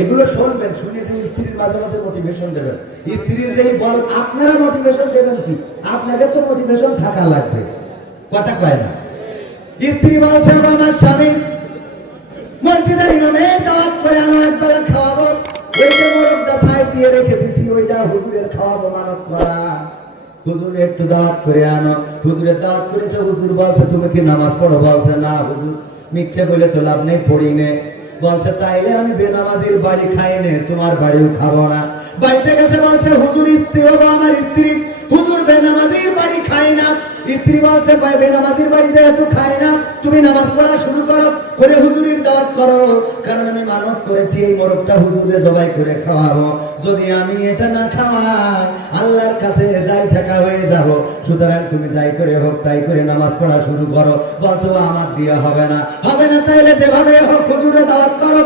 এগুলো শুনবেন, শুনে যে স্ত্রীর মাঝে মাঝে মোটিভেশন দেবেন। স্ত্রীর বল, আপনারা মোটিভেশন দেবেন কি? তো মোটিভেশন থাকা লাগবে। কথা কয় না। স্ত্রী বলছে, আমার স্বামী। নামাজ পড়ো? বলছে, না হুজুর, মিথ্যে বলে তো লাভ নেই, পড়ি নে। বলছে, তাইলে আমি বেনামাজির বাড়ি খাই নে, তোমার বাড়িও খাব না। বাড়িতে গেছে বলছে, হুজুর স্ত্রী হব আমার স্ত্রী, হুজুর বেনামাজির বাড়ি খাই না। স্ত্রী বলছে বেনামাজির যেহেতু খাই না। তুমি নামাজ পড়া শুরু করো, করে দাওয়াত করো। কারণ আমি মানত করেছি, এই মোরগটা হুজুরে জবাই করে খাওয়াবো। যদি আমি এটা না খাওয়াই, আল্লাহর কাছে দায় হয়ে যাব। সুতরাং তুমি যাই করে হোক, তাই করে নামাজ পড়া শুরু করো। বলছো আমার দিয়ে হবে না। হবে না, তাইলে যেভাবে হোক হুজুরে দাওয়াত করো।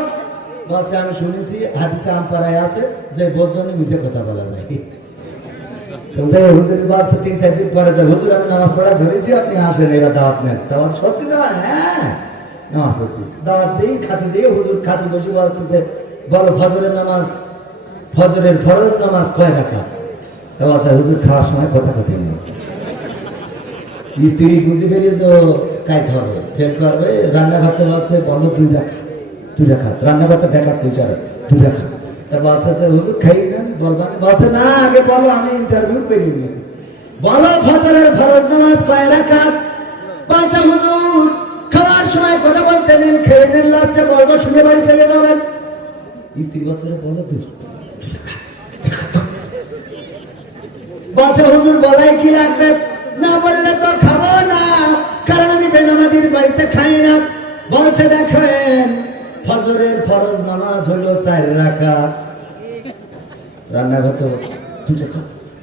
বলছে, আমি শুনেছি, হাদিসে আমপাড়ায় আছে, যে বোঝনি মিশে কথা বলা যায়। তিন, চার দিন আমি নামাজ আপনি নেন। সত্যি হ্যাঁ। নামাজ পড়ছি। যেই হুজুর খাতে নামাজ নামাজ তা হুজুর, খাওয়ার সময় কথা কথা স্ত্রী বুঝতে পেরে তো কাইতে হবে ফেল করবে রান্না বলছে, বলো, দুই রাখা দুই রাখা রান্না দেখাচ্ছে দুই রাখা তা বলছে যে, হুজুর, খাই। বলবেন। বলছে, না, আগে বলো, আমি ইন্টারভিউ করিনি। বলো, ফজরের ফরজ নামাজ কয় রাখা বাচ্চা হুজুর, খাওয়ার সময় কথা বলতে নিন খেয়ে নিন, লাস্টে বলব, শুনে বাড়ি চলে যাবেন। স্ত্রী বছরে বলো দুই বলছে, হুজুর, বলাই কি লাগবে? না বললে তো খাব না, কারণ আমি বেনামাজির বাড়িতে খাই না। বলছে, দেখেন, ফজরের ফরজ নামাজ হলো চার রাখা রান্নাঘর তো বলছে, দুটো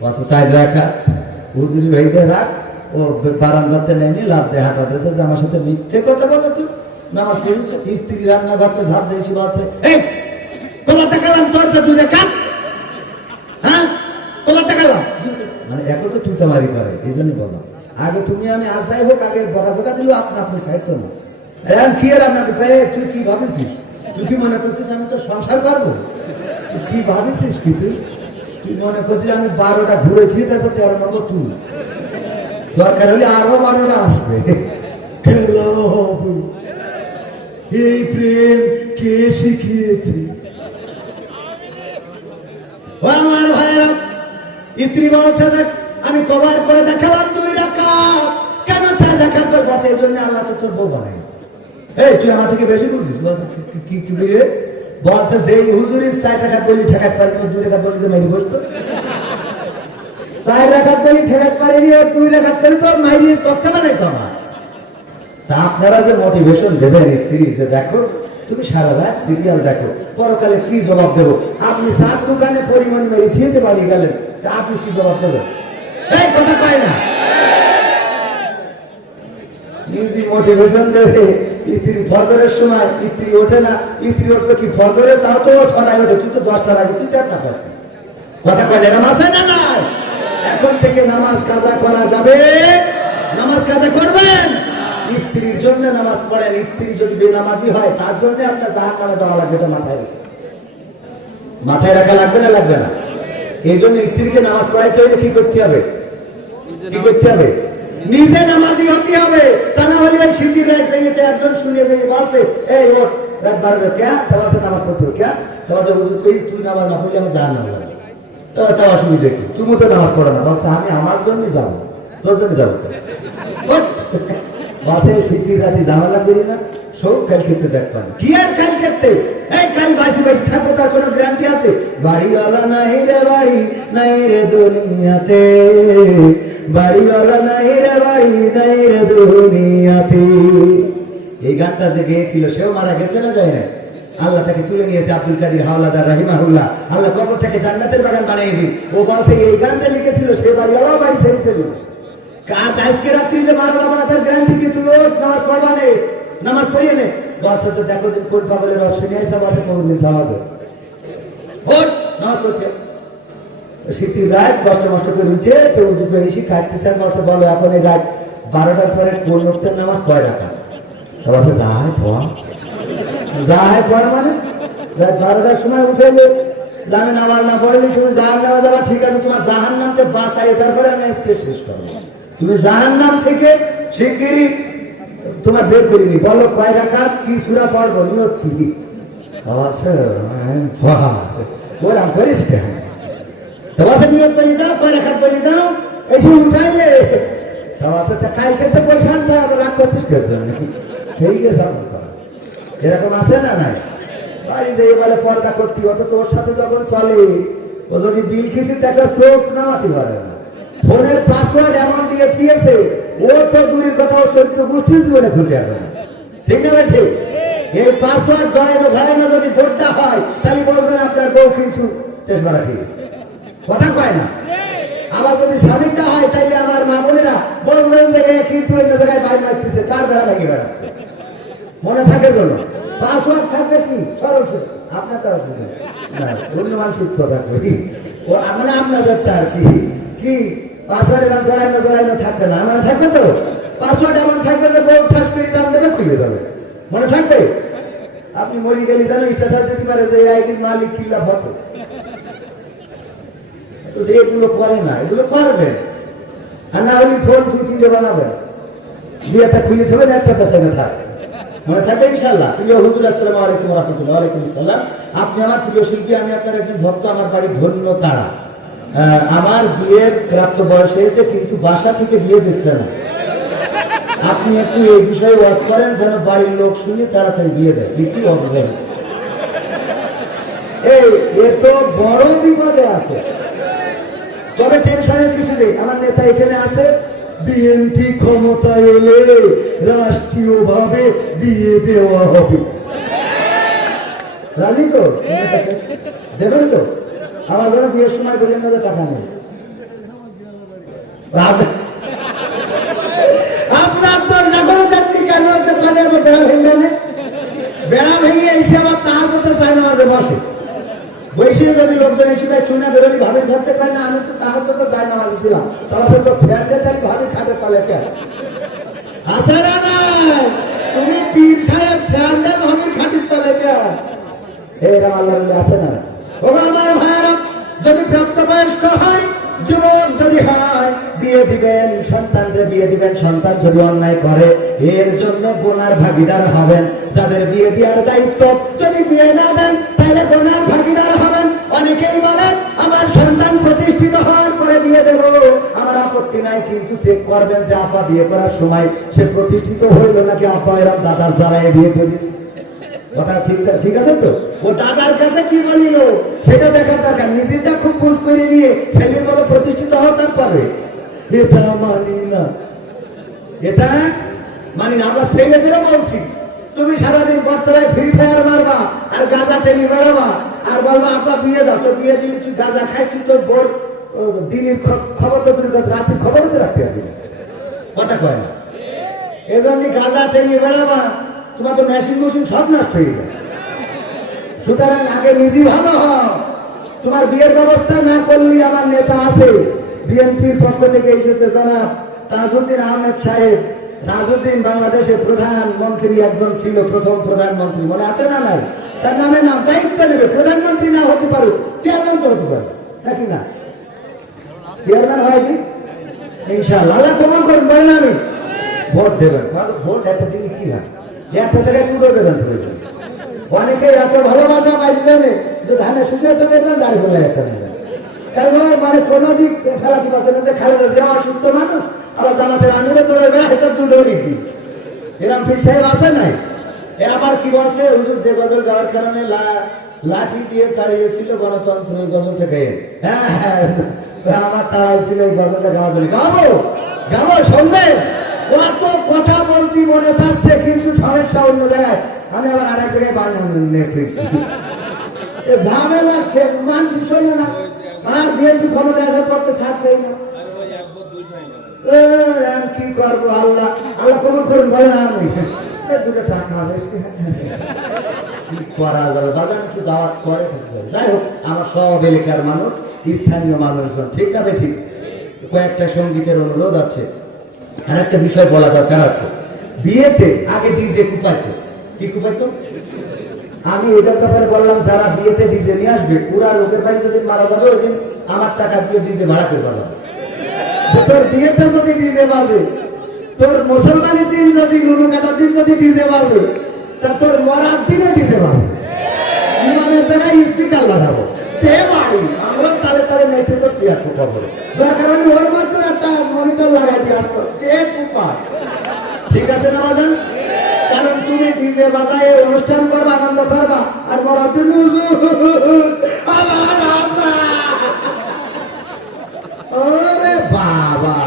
বলছে রাখা হুজুরি রাখ ও বারান্দাতে নেমে লাভ দেয় হাঁটা দিয়েছে যে আমার সাথে মিথ্যে কথা বলো তুই নামাজ স্ত্রী রান্নাঘরতে ঝাঁপ দিয়েছি বলছে এই তোমার দেখালাম হ্যাঁ? মানে এখন তো করে এই জন্য আগে তুমি আমি আজ যাই হোক আগে বকাঝোকা দিল আপনি আপনি সাইড না। এখন কি আর আপনার কয়ে তুই কি ভাবিছিস? তুই কি মনে করছিস আমি তো সংসার করব? কি ভাবিছিস কি তুই? তুই মনে করছিস আমি বারোটা ঘুরে খেয়ে তারপর তেরো নম্বর তুই। দরকার হলে আরও বারোটা আসবে। খেলা এই প্রেম কে শিখিয়েছে? আমার ভাইয়েরা, স্ত্রী বলছে যে, আমি কভার করে দেখালাম দুই রাকাত কেন চার বল বলছে, এই জন্য আল্লাহ তো তোর বউ বানাইছে। এই, তুই আমার থেকে বেশি বুঝিস? কি কি বুঝে বলছে যে হুজুরি চার রাকাত বলি ঠেকাত পারি না, দুই রাকাত বলি যে মেরি বসতো চার রাকাত বলি ঠেকাত পারিনি আর দুই রাকাত করে তোর মাইরি তথ্য বানাইতো আমার। তা আপনারা যে মোটিভেশন দেবেন স্ত্রী যে দেখো তুমি সারা রাত সিরিয়াল দেখো পরকালে কি জবাব দেবো? আপনি সাত দোকানে পরিমাণ মেরে থিয়েতে বাড়ি গেলেন তা আপনি কি জবাব দেবেন? এই কথা কয় না। নিজে মোটিভেশন দেবে। স্ত্রী ফজরের সময় স্ত্রী ওঠে না। স্ত্রী উঠবে কি ফজরে? তাও তো ছটায় ওঠে। তুই তো দশটার আগে তুই চারটা পাস কথা কয় না, নামাজ আছে না নাই? এখন থেকে নামাজ কাজা করা যাবে। নামাজ কাজা করবেন? স্ত্রীর জন্য নামাজ পড়েন। স্ত্রী যদি বেনামাজি হয়, তার জন্য আপনার জাহান নামে যাওয়া লাগবে, এটা মাথায় রেখে। মাথায় রাখা লাগবে না লাগবে না? এই জন্য স্ত্রীকে নামাজ পড়াইতে হলে কি করতে হবে? কি করতে হবে? নিজে নামাজি হতে হবে। তা না হলে ওই শীতের যাইতে একজন শুনে যাই বলছে, এই ওর রাত বারোটা তোমার নামাজ পড়তে কে তোমার হুজুর কই তুই নামাজ না পড়লে, আমি তবে তাও অসুবিধা তুমি তো নামাজ পড়ো না। বলছে, আমি আমার যাব। তোর জন্য যাব বলছে রাতে ঝামেলা করি না, সব কাল খেতে দেখতাম কি আর কাল খেতে? এই কাল বাসি বাসি থাকব, তার কোনো গ্যারান্টি আছে? বাড়িওয়ালা নাই রে বাড়ি, নাই রে দুনিয়াতে। বাড়িওয়ালা নাই গানটা যে সেও মারা গেছে না তাকে তুলে নিয়েছে হাওলাদার আল্লাহ কবর থেকে জান্নাতের বাগান বানিয়ে দিন। ও বলছে, এই গান যে লিখেছিল, সে আজকে কি? তুই ওঠ, নামাজ পড়বা নামাজ পড়িয়ে যে, দেখো কোন পাগলের রস সামাবে ওঠ, নামাজ পড়ছে। শীতের রাত কষ্ট মষ্ট করে উঠে তো উজু করে এসে খাইতে স্যার বলছে, বলো, এখন এই রাত বারোটার পরে কোন লোকটার নামাজ কয় রাখা তো বলছে যাই পড়। যাহাই পর মানে? বারোটার সময় উঠে যে আমি নামাজ না পড়লে তুমি জাহান নামা যাবা, ঠিক আছে, তোমার জাহান নামতে বাঁচাই তারপরে আমি আজকে শেষ করব। তুমি জাহান নাম থেকে শিগগিরই তোমার বের করিনি বলো, কয় রাখাত কি সুরা পড়ব, নিয়ত কি? আচ্ছা ওরাম করিস কেন? তোমার নিয়ত করি দাও রাখাত বলি দাও এসে উঠাইলে তোমার তো কালকে তো পয়সা রাগ করছিস ঠিক আছে এরকম আছে না নাই? বাড়িতে এবারে পর্দা করতে, অথচ ওর সাথে যখন চলে, ও যদি বিল খিসির একটা চোখ নামাতে পারে না। ফোনের পাসওয়ার্ড এমন দিয়ে দিয়েছে, ও তো দূরের কথা, ও চোদ্দ গোষ্ঠীর জীবনে খুলতে না। ঠিক না ঠিক? এই পাসওয়ার্ড জয় না যদি ভোটটা হয়, তাহলে বলবেন আপনার বউ কিন্তু ঠিক কথা কয় না? আবার যদি স্বামীটা হয়, তাইলে আমার মা বোনেরা বলবেন যে কিন্তু অন্য জায়গায় বাইর মারতেছে? কার বেড়া লাগিয়ে বেড়াচ্ছে? মনে থাকে জন্য পাসওয়ার্ড থাকবে কি? সরল। আপনার তো অসুবিধা অন্য মানসিক কথা কই ও মানে আর কি। কি? পাসওয়ার্ড জড়াইনো জড়াইনো থাকবে না। মানে থাকবে তো? পাসওয়ার্ড এমন থাকবে যে বউ ঠাস করে টান দেবে, খুলে যাবে। মনে থাকবে? আপনি মরি গেলে যেন স্ট্যাটাস দিতে পারে যে আইডির মালিক, কিল্লা ভত তো এগুলো করে না, এগুলো আর না হলে ফোন দুই, তিনটে বানাবেন একটা খুলে দেবেন একটা মনে থাকবে ইনশাল্লাহ প্রিয় হুজুর, আসসালামু আলাইকুম রহমতুল্লাহ সালাম। আপনি আমার প্রিয় শিল্পী, আমি আপনার একজন ভক্ত, আমার ধন্য তারা। আমার বিয়ের প্রাপ্ত বয়স হয়েছে, কিন্তু বাসা থেকে বিয়ে দিচ্ছে না। আপনি একটু এই বিষয়ে ওয়াজ করেন, যেন বাড়ির লোক শুনে তাড়াতাড়ি বিয়ে দেয়। এ কি অবদান এই, এ তো বড় বিপদে আছে। তবে টেনশনের কিছু নেই। আমার নেতা এখানে আছে। বিএনপি ক্ষমতা এলে রাষ্ট্রীয় ভাবে বিয়ে দেওয়া হবে। রাজি তো? দেবেন তো? আমার যেন বিয়ের সময় বলেন না টাকা নেই। আপনার তো নগর কেন হচ্ছে তাহলে আমার বেড়া ভেঙে বেড়া ভেঙে এসে আবার মতো চায় না মাঝে বসে। বসে যদি লোকজন এসে যায়, চুনা বেরোলি ভাবির ধরতে পারে না, আমি তো তাহলে তো যাই না মাঝেছিলাম তাহলে তো স্যান্ডে তাই ভাবির খাটে তাহলে কে? আসে না তুমি পীর সাহেব স্যান্ডে ভাবির খাটির তলে কে? এরকম আল্লাহ আসে না। ও আমার ভাইয়েরা, যদি প্রাপ্তবয়স্ক হয় যদি হয়, বিয়ে দিবেন সন্তানরে বিয়ে দিবেন, সন্তান যদি অন্যায় করে, এর জন্য ভাগিদার হবেন। যাদের বিয়ে দেওয়ার দায়িত্ব, যদি বিয়ে না দেন, তাহলে ভাগিদার হবেন। অনেকেই বলেন, আমার সন্তান প্রতিষ্ঠিত হওয়ার পরে বিয়ে দেব। আমার আপত্তি নাই, কিন্তু চেক করবেন যে, আপা, বিয়ে করার সময় সে প্রতিষ্ঠিত হইল নাকি আপা এরকম দাদার জ্বালায় বিয়ে করি কথা ঠিক ঠিক আছে তো? ও দাদার কাছে কি বলিল? সেটা দেখার দরকার, নিজেরটা খুব খুশ করে নিয়ে ছেলের বলে প্রতিষ্ঠিত হতে পারে এটা মানি না। এটা মানি না আবার ছেলেদেরও বলছি, তুমি সারাদিন বটতলায় ফ্রি ফায়ার মারবা আর গাঁজা টেনে বেড়াবা আর বলবা আপনার বিয়ে দাও, তো বিয়ে দিলে তুই গাঁজা খাই, তুই তোর বোর দিনের খবর তো তুমি রাতের খবর তো রাখতে পারবি কথা কয় না। এজন্য গাঁজা টেনে বেড়াবা তোমার তো মেশিন মেশিন সব নষ্ট হয়ে যাবে সুতরাং আগে নিজে ভালো হও। তোমার বিয়ের ব্যবস্থা না করলে আমার নেতা আছে। বিএনপির পক্ষ থেকে এসেছে জনাব তাজউদ্দিন আহমেদ সাহেব। তাজউদ্দিন বাংলাদেশের প্রধানমন্ত্রী, একজন ছিল প্রথম প্রধানমন্ত্রী। মনে আছে না নাই? তার নামে নাম, দায়িত্ব নেবে। প্রধানমন্ত্রী না হতে পারো চেয়ারম্যান তো হতে পারে নাকি না? চেয়ারম্যান হয়নি? ইনশাআল্লাহ। আল্লাহ কবুল করুন বলেন আমি। ভোট দেবেন। ভোট একটা দিন কি হয়? একটা অনেকে এত ভালোবাসা পাইবেন যে দাঁড়িয়ে বলে একটা কারণ মানে কোনো দিক পারছে না যে মানুষ, আবার তোলে এরকম ফির সাহেব আছে নাই? এ আবার কি বলছে? হুজুর, যে গজল গাওয়ার কারণে লাঠি দিয়ে তাড়িয়েছিল গণতন্ত্র এই গজলটা গায়ে হ্যাঁ হ্যাঁ আমার তাড়াই ছিল এই গজলটা জন্য। গাবো গাবো, শুনবে? কত কথা মনে চাচ্ছে কিন্তু সমস্যা অন্য জায়গায়। আমি আবার আরেক জায়গায় না। আর বিএনপি ক্ষমতা এসে করতে না। কি করব, আল্লাহ? আল্লাহ বলে না আমি দুটো টাকা কি করা যাবে? বাজার দাওয়াত করে যাই হোক, আমার সব এলাকার মানুষ, স্থানীয় মানুষজন, ঠিক না ঠিক? কয়েকটা সঙ্গীতের অনুরোধ আছে। আর একটা বিষয় বলা দরকার আছে। বিয়েতে, আগে ডিজে কুপাইতো। কি কুপাইতো? আমি এটার ব্যাপারে বললাম, যারা বিয়েতে ডিজে নিয়ে আসবে, পুরা লোকের বাড়ি যদি মারা যাবে, ওই দিন আমার টাকা দিয়ে ডিজে ভাড়া করে পাঠাবো তো তোর বিয়েতে যদি ডিজে বাজে, তোর মুসলমানের দিন যদি, লুলু কাটার দিন যদি ডিজে বাজে, তা তোর মরার দিনে ডিজে বাজে। ইমামের দ্বারা স্পিকার লাগাবো। দে বাড়ি আমরা তালে তালে তো ক্লিয়ার করব দরকার হলে ওর মধ্যে একটা মনিটর লাগাই দিয়ে আসব দে কুপা ঠিক আছে না বাজান কারণ ডিজে বাজায় অনুষ্ঠান করবা, আনন্দ করবা। আর ওরে বাবা।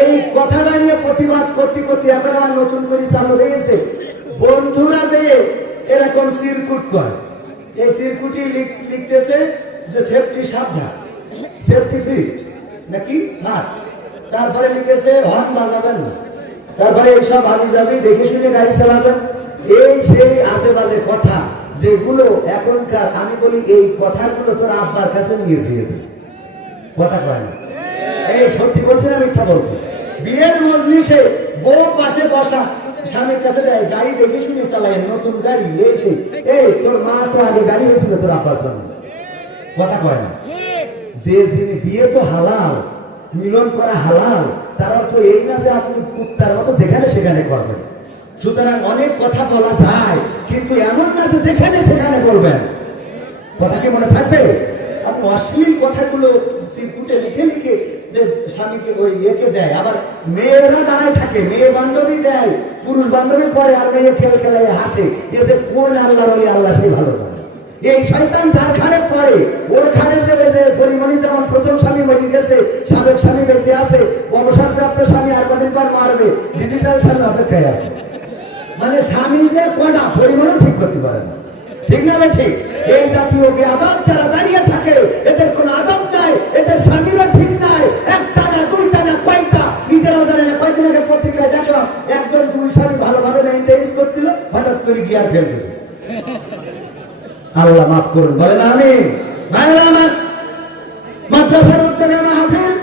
এই কথাটা নিয়ে প্রতিবাদ করতে করতে এখন আমার নতুন করে চালু হয়েছে। বন্ধুরা যে এরকম সিরকুট করে, এই সিরকুটি লিখতেছে যে সেফটি সাবধান। সেফটি ফিস্ট নাকি? তারপরে লিখেছে হর্ন বাজাবেন না। তারপরে এইসব আমি যাবি, দেখে শুনে গাড়ি চালাবেন। এই সেই আশেপাশে কথা যেগুলো এখনকার, আমি বলি, এই কথাগুলো তোর আব্বার কাছে নিয়ে দে। কথা কয় না। এই সত্যি বলছি না মিথ্যা বলছি? বিয়ের মজলিসে বউ পাশে বসা, স্বামীর কাছে দেয়, গাড়ি দেখে শুনে চালাই, নতুন গাড়ি, এই সেই। এই, তোর মা তো আগে গাড়ি হয়েছিল তোর আব্বার সঙ্গে কথা কয় না। যে যিনি, বিয়ে তো হালাল মিলন করা হালাল। তার অর্থ এই না যে আপনি কুত্তার মতো যেখানে সেখানে করবেন। সুতরাং অনেক কথা বলা যায়, কিন্তু এমন না যে যেখানে সেখানে বলবেন। কথা কি মনে থাকবে? আপনি অশ্লীল কথাগুলো চিরকুটে লিখে লিখে যে স্বামীকে ওই ইয়েকে দেয়, আবার মেয়েরা দাঁড়ায় থাকে, মেয়ে বান্ধবী দেয়, পুরুষ বান্ধবী পরে আর মেয়ে খেল খেলায় হাসে। এ যে কোন আল্লাহর আল্লাহ সেই ভালো। এই শয়তান যার ঘাড়ে পড়ে, ওর ঘাড়ে যে পরিমণি যেমন প্রথম স্বামী মরে গেছে, সাবেক স্বামী বেঁচে আছে অবসরপ্রাপ্ত স্বামী আর কদিন পর মারবে ডিজিটাল স্বামী অপেক্ষায় আছে। মানে স্বামী যে কটা পরিমাণও ঠিক করতে পারে না। ঠিক না ঠিক এই জাতীয় বেআদব যারা দাঁড়িয়ে থাকে, এদের কোনো আদব নাই, এদের স্বামীরও ঠিক নাই একটা আল্লাহ মাফ করুন। বলেন আমি ভাইরা আমার মাদ্রাসার উদ্যোগে মাহফিল,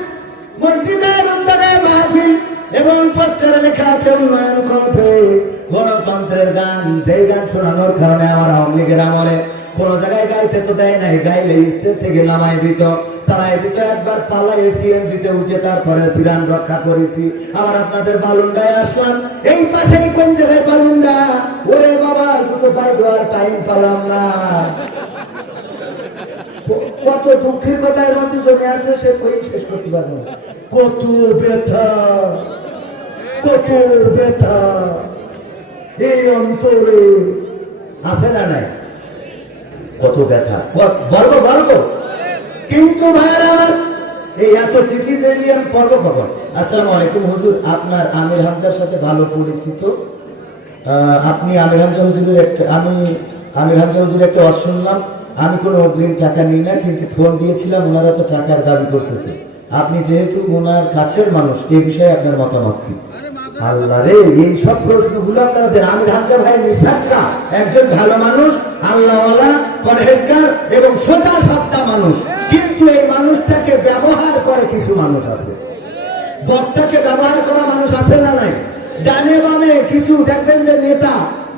মসজিদের উদ্যোগে মাহফিল এবং পোস্টারে লেখা আছে উন্নয়ন কল্পে গণতন্ত্রের গান। যেই গান শোনানোর কারণে আমার আওয়ামী লীগের আমলে কোন জায়গায় গাইতে তো দেয় নাই গাইলে স্টেজ থেকে নামাই দিত। তাই দিত একবার পালাই সিএনজিতে উঠে তারপরে বিরান রক্ষা করেছি। আবার আপনাদের বালুন্ডায় আসলাম। এই পাশেই কোন জায়গায় বালুন্ডা। ওরে বাবা, জুতো পাই দেওয়ার টাইম পেলাম না। কত দুঃখের কথা এর মধ্যে জমে আছে, সে কই শেষ করতে পারব কত ব্যথা কত ব্যথা। এই অন্তরে আছে না নাই? কত ব্যথা? বলব বলব। কিন্তু আমার এই এত রেডিয়াম পর্ব আসসালামু আলাইকুম হুজুর, আপনার আমির হামজার সাথে ভালো পরিচিত? আপনি আমির হামজা হুজুরের একটা আমি আমির হামজা একটা ওয়াজ শুনলাম। আমি কোনো অগ্রিম টাকা নিই না, কিন্তু ফোন দিয়েছিলাম, ওনারা তো টাকার দাবি করতেছে। আপনি যেহেতু ওনার কাছের মানুষ এই বিষয়ে আপনার মতামত কি? আল্লাহ রে, এই সব প্রশ্নগুলো আপনারা দেন আমির হামজা ভাই নিসাক্কা একজন ভালো মানুষ, আল্লাহওয়ালা, পরহেজগার এবং সোজা সাপটা মানুষ। কিন্তু এই মানুষটাকে ব্যবহার করে কিছু মানুষ আছে। বক্তাকে ব্যবহার করা মানুষ আছে না নাই? ডানে বামে কিছু দেখবেন যে নেতা,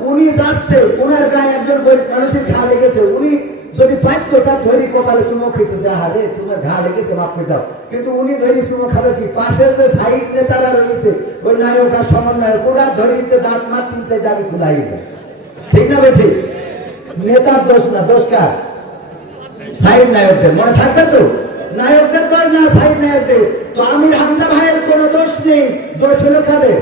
উনি যাচ্ছে ওনার গায়ে একজন মানুষের ঘা লেগেছে, উনি যদি পাইতো তার ধরি কপালে চুমো খেতেছে আরে তোমার ঘা লেগেছে মাপ দাও। কিন্তু উনি ধরি চুমো খাবে কি? পাশে যে সাইড নেতারা রয়েছে, ওই নায়ক আর সমন্বয়ক, ওরা ধরিতে দাঁত মার তিন সাইড আগে খোলাই যায় ঠিক না বে ঠিক নেতার দোষ না, দোষ কার? সাইড নায়কদের, মনে থাকবে তো? নায়কদের দোষ না সাইড নায়কদের। তো আমির হামজা ভাইয়ের কোনো দোষ নেই, দোষ হলো কাদের?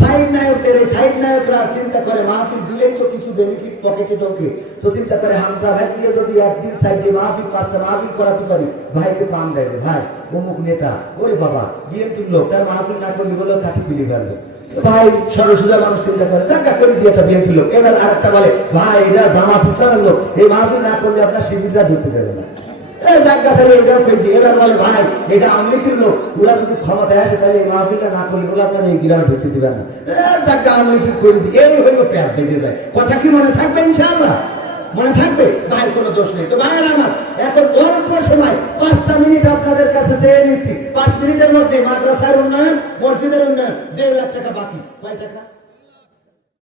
সাইড নায়কদের, এই সাইড নায়করা চিন্তা করে মাহফিল দিলেই তো কিছু বেনিফিট পকেটে ঢোকে। তো চিন্তা করে হামজা ভাই দিয়ে যদি একদিন সাইডে মাহফিল, পাঁচটা মাহফিল করাতে পারি, ভাইকে পাম দেয়। ভাই, অমুক নেতা, ওরে বাবা, বিএনপির লোক, তার মাহফিল না করলে বলেও কাঠি ফেলবে। তো ভাই মানুষ চিন্তা করে করে দিয়ে একটা বিএনপি লোক। এবার আরেকটা বলে, ভাই, এটা জামাত ইসলামের লোক। এই না করলে আপনার শিবিরটা ঢুকতে দেবে। না কথা কি মনে থাকবে ইনশাআল্লাহ? মনে থাকবে? ভাইয়ের কোনো দোষ নেই। তো ভাইয়ের আমার, এখন অল্প সময়, পাঁচটা মিনিট আপনাদের কাছে চেয়ে নিচ্ছি। পাঁচ মিনিটের মধ্যে মাদ্রাসার উন্নয়ন, মসজিদের উন্নয়ন, দেড় লাখ টাকা বাকি। কয় টাকা?